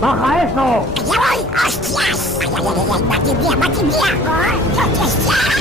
¡Baja eso! ¡Ya voy! ¡Hostias! ¡Ay, ay, ay, ay! ¡Bati bien! ¡Bati bien! ¡Oh! ¡Hostias!